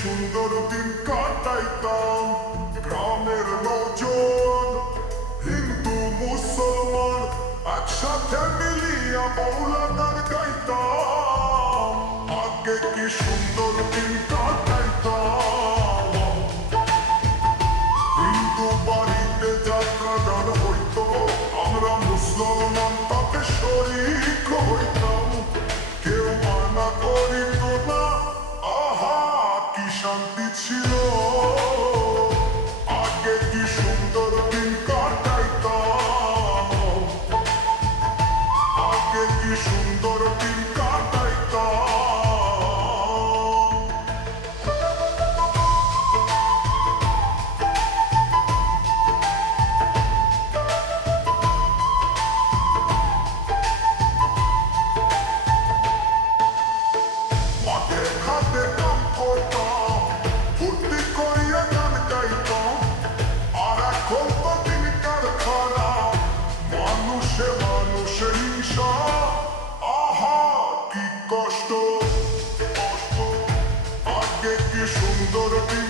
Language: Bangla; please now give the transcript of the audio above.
সুন্দর দিন কাটাইতাম গ্রামের লোকজন হিন্দু মুসলমান একসাথে মিলিয়া মৌলা গান গাইতাম। আগে কি সুন্দর দিন কাটাইতাম। হিন্দু বাড়িতে যাত্রা গান হইতো, আমরা মুসলমান তাতে শরীক হইতাম। কেউ মানা করিত না, আহা কি শান্তি ছিল। আগে কি সুন্দর দিন কাটাইতাম। আগে কি সুন্দর দিন কাটাইতাম। মাঠে ঘাটে কাম করতাম, ফুর্তি করিয়া গান গাইতাম। আর এখন তো দিনকাল খারাপ, মানুষে মানুষে হিংসা। আহা কি কষ্ট। আগে কি সুন্দর দিন